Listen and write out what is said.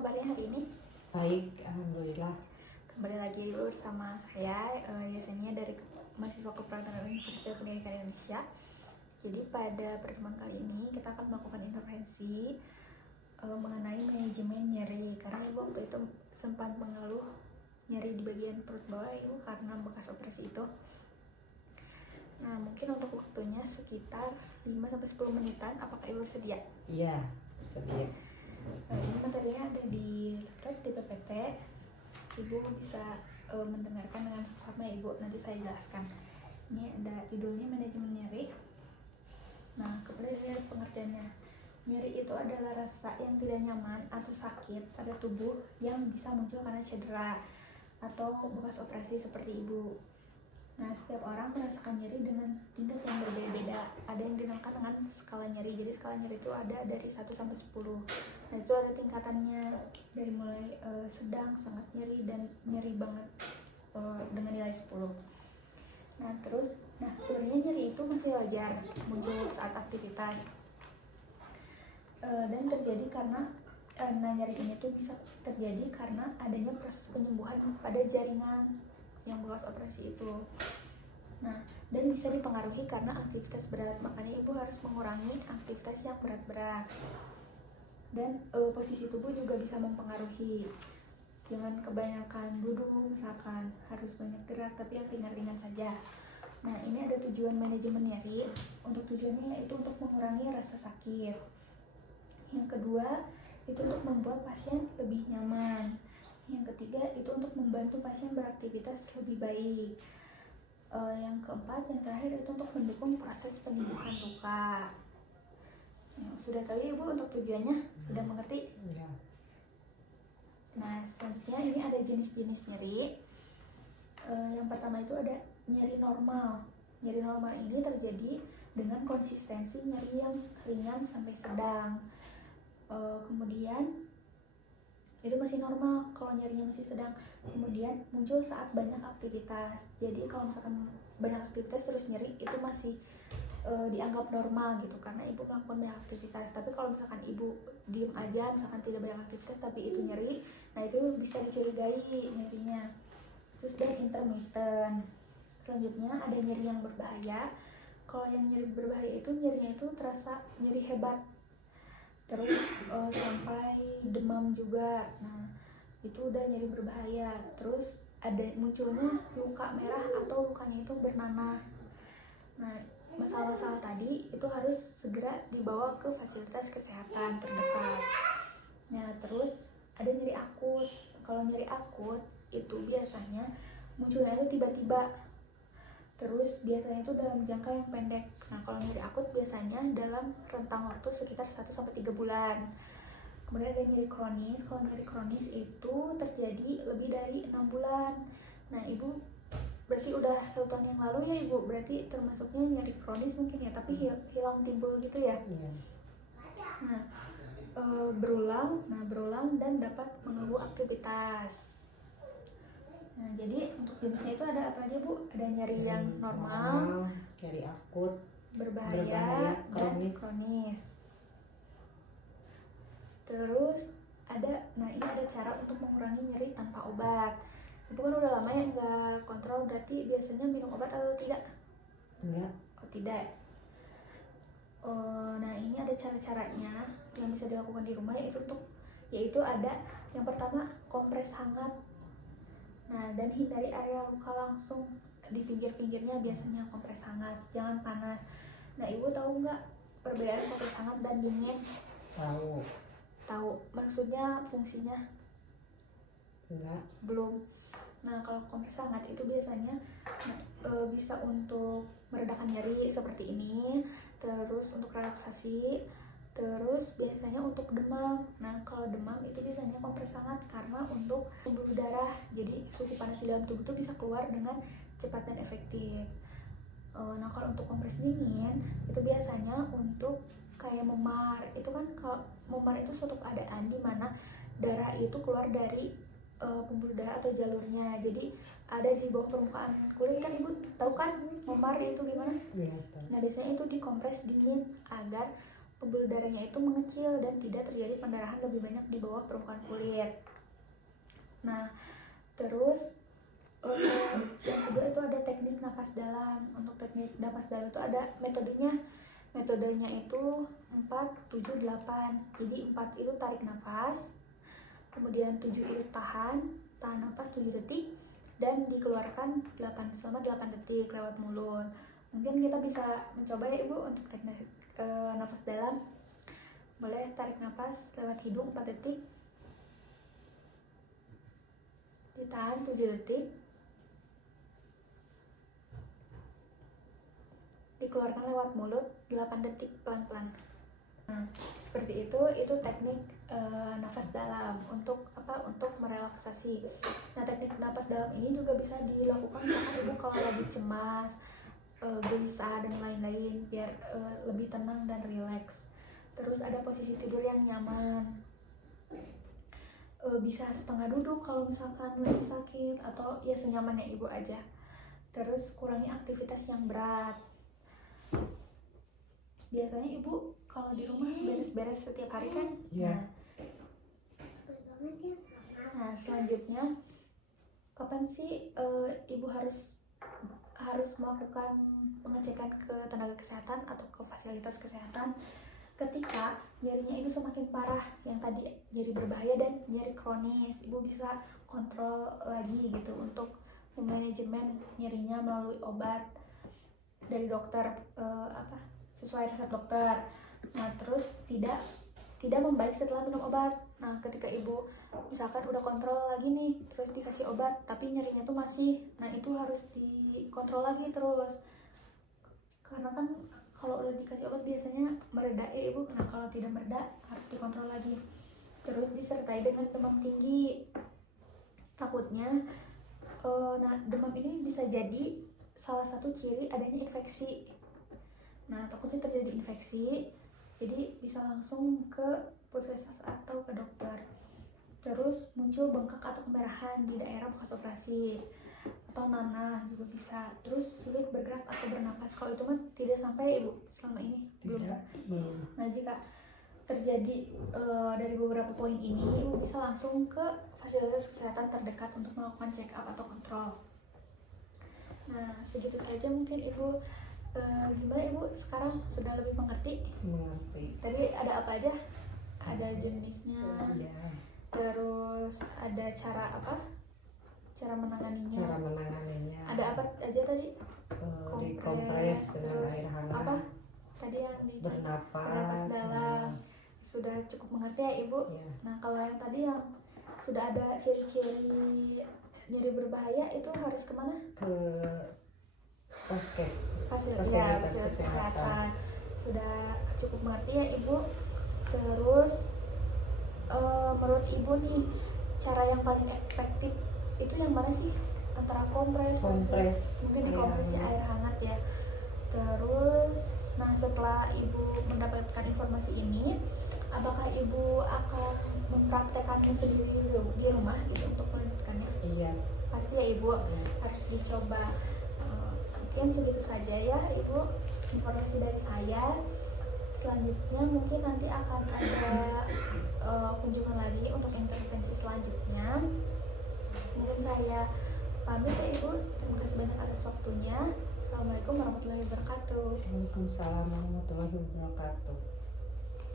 kabarnya hari ini? Baik, alhamdulillah. Kembali lagi bersama saya, Yesenia dari mahasiswa Keperawatan Universitas Pendidikan Indonesia. Jadi pada pertemuan kali ini kita akan melakukan intervensi mengenai manajemen nyeri, karena ibu waktu itu sempat mengeluh nyeri di bagian perut bawah ibu karena bekas operasi itu. Nah, mungkin untuk waktunya sekitar 5-10 menitan. Apakah ibu bersedia? Iya, sedia. Ini materinya ada di laptop di PPT. Ibu bisa mendengarkan dengan seksama ibu, nanti saya jelaskan. Ini ada judulnya manajemen nyeri. Nah, kemudian ini ada pengertiannya. Nyeri itu adalah rasa yang tidak nyaman atau sakit pada tubuh yang bisa muncul karena cedera atau bekas operasi seperti ibu. Nah, setiap orang merasakan nyeri dengan tingkat yang berbeda-beda. Ada yang dinamakan dengan skala nyeri. Jadi skala nyeri itu ada dari 1 sampai 10. Nah, itu ada tingkatannya dari mulai sedang, sangat nyeri, dan nyeri banget dengan nilai 10. Nah, sebenarnya nyeri itu masih wajar muncul saat aktivitas. Dan terjadi karena nyeri ini tuh bisa terjadi karena adanya proses penyembuhan pada jaringan yang bekas operasi itu. Nah, dan bisa dipengaruhi karena aktivitas berat, makanya ibu harus mengurangi aktivitas yang berat-berat. Dan posisi tubuh juga bisa mempengaruhi. Jangan kebanyakan duduk, misalkan harus banyak gerak, tapi yang ringan-ringan saja. Nah, ini ada tujuan manajemen nyeri. Untuk tujuannya yaitu untuk mengurangi rasa sakit. Yang kedua, itu untuk membuat pasien lebih nyaman. Yang ketiga, itu untuk membantu pasien beraktivitas lebih baik. Yang keempat, yang terakhir, itu untuk mendukung proses penyembuhan luka. Sudah tahu ya ibu untuk tujuannya? Sudah mengerti? Iya. Nah, selanjutnya ini ada jenis-jenis nyeri. Yang pertama itu ada nyeri normal. Nyeri normal ini terjadi dengan konsistensi nyeri yang ringan sampai sedang. Kemudian itu masih normal kalau nyerinya masih sedang. Kemudian muncul saat banyak aktivitas. Jadi kalau misalkan banyak aktivitas terus nyeri, itu masih dianggap normal gitu, karena ibu melakukan banyak aktivitas. Tapi kalau misalkan ibu diem aja, misalkan tidak banyak aktivitas tapi itu nyeri, nah itu bisa dicurigai nyerinya. Terus ada intermittent. Selanjutnya ada nyeri yang berbahaya. Kalau yang nyeri berbahaya itu nyerinya itu terasa nyeri hebat, terus sampai demam juga. Nah, itu udah nyeri berbahaya. Terus ada munculnya luka merah atau lukanya itu bernanah. Nah, masalah-masalah tadi itu harus segera dibawa ke fasilitas kesehatan terdekat. Nah, terus ada nyeri akut. Kalau nyeri akut itu biasanya munculnya itu tiba-tiba. Terus biasanya itu dalam jangka yang pendek. Nah, kalau nyeri akut biasanya dalam rentang waktu sekitar 1-3 bulan. Kemudian ada nyeri kronis. Kalau nyeri kronis itu terjadi lebih dari 6 bulan. Nah, ibu berarti udah 1 tahun yang lalu ya ibu, berarti termasuknya nyeri kronis mungkin ya, tapi hilang timbul gitu ya. Iya. Nah, berulang dan dapat mengganggu aktivitas. Nah, jadi untuk jenisnya itu ada apa aja bu? Ada nyeri yang normal, nyeri akut, berbahaya, dan kronis. kronis. Terus ini ada cara untuk mengurangi nyeri tanpa obat. Ibu kan udah lama ya nggak kontrol, berarti biasanya minum obat atau tidak? Enggak. Oh tidak. Nah, ini ada cara-caranya yang bisa dilakukan di rumah, yaitu ada yang pertama kompres hangat. Nah, dan hindari area luka langsung, di pinggir-pinggirnya biasanya kompres hangat, jangan panas. Nah, ibu tahu nggak perbedaan kompres hangat dan dingin? Tahu. Tahu. Maksudnya fungsinya? Enggak. Belum. Nah, kalau kompres hangat itu biasanya bisa untuk meredakan nyeri seperti ini, terus untuk relaksasi, terus biasanya untuk demam. Nah, kalau demam itu biasanya kompres hangat karena untuk pembuluh darah. Jadi suhu panas di dalam tubuh itu bisa keluar dengan cepat dan efektif. Nah, kalau untuk kompres dingin itu biasanya untuk kayak memar. Itu kan kalau memar itu suatu keadaan di mana darah itu keluar dari pembuluh darah atau jalurnya. Jadi ada di bawah permukaan kulit kan, ibu tahu kan memar itu gimana? Iya. Nah, biasanya itu dikompres dingin agar pembuluh darahnya itu mengecil dan tidak terjadi pendarahan lebih banyak di bawah permukaan kulit. Nah, terus yang kedua itu ada teknik napas dalam. Untuk teknik napas dalam itu ada metodenya. Metodenya itu 4, 7, 8. Jadi 4 itu tarik nafas, kemudian 7 itu tahan nafas 7 detik, dan dikeluarkan selama 8 detik lewat mulut. Mungkin kita bisa mencoba ya Ibu untuk teknik nafas dalam. Boleh tarik nafas lewat hidung 4 detik, ditahan 7 detik, dikeluarkan lewat mulut 8 detik pelan-pelan. Nah, seperti itu teknik nafas dalam untuk apa? Untuk merelaksasi. Nah, teknik nafas dalam ini juga bisa dilakukan sama Ibu kalau lagi cemas, gelisah dan lain-lain, biar lebih tenang dan rileks. Terus ada posisi tidur yang nyaman. Bisa setengah duduk kalau misalkan lagi sakit, atau ya senyamannya Ibu aja. Terus kurangi aktivitas yang berat. Biasanya Ibu kalau di rumah beres-beres setiap hari kan? Iya. Nah, selanjutnya kapan sih Ibu harus melakukan pengecekan ke tenaga kesehatan atau ke fasilitas kesehatan? Ketika nyerinya itu semakin parah, yang tadi nyeri berbahaya dan nyeri kronis. Ibu bisa kontrol lagi gitu untuk memanajemen nyerinya melalui obat dari dokter, sesuai resep dokter. Nah, terus tidak membaik setelah minum obat. Nah, ketika Ibu misalkan udah kontrol lagi nih, terus dikasih obat tapi nyerinya tuh masih, nah itu harus dikontrol lagi terus. Karena kan kalau udah dikasih obat biasanya mereda ya Ibu. Nah, kalau tidak mereda harus dikontrol lagi. Terus disertai dengan demam tinggi. Takutnya nah, demam ini bisa jadi salah satu ciri adanya infeksi. Nah, takutnya terjadi infeksi, jadi bisa langsung ke puskesmas atau ke dokter. Terus muncul bengkak atau kemerahan di daerah bekas operasi, atau nanah juga bisa. Terus sulit bergerak atau bernapas. Kalau itu mah tidak sampai Ibu selama ini? Tidak. Belum. Nah, jika terjadi dari beberapa poin ini, Ibu bisa langsung ke fasilitas kesehatan terdekat untuk melakukan check up atau kontrol. Nah, segitu saja mungkin Ibu. Gimana Ibu sekarang sudah lebih mengerti? Mengerti. Tadi ada apa aja? Ada jenisnya, Iya. terus ada cara apa? Cara menanganinya. Cara menanganinya. Ada apa aja tadi? Dikompres dengan terus air hangat. apa? Tadi yang bernapas dalam. Sudah cukup mengerti ya Ibu? Iya. Nah, kalau yang tadi yang sudah ada ciri-ciri nyeri berbahaya itu harus kemana? Ke Fasilitas kesehatan. Sudah cukup mengerti ya Ibu. Terus menurut Ibu nih, cara yang paling efektif itu yang mana sih? Antara kompres mungkin dikompres ya, air hangat ya. Terus nah, setelah Ibu mendapatkan informasi ini, apakah Ibu akan mempraktekannya sendiri di rumah gitu untuk melanjutkannya? Iya. Pasti ya Ibu, harus dicoba. Mungkin segitu saja ya Ibu informasi dari saya. Selanjutnya mungkin nanti akan ada kunjungan lagi untuk intervensi selanjutnya. Mungkin saya pamit ya Ibu. Terima kasih banyak atas waktunya. Assalamualaikum warahmatullahi wabarakatuh. Waalaikumsalam warahmatullahi wabarakatuh.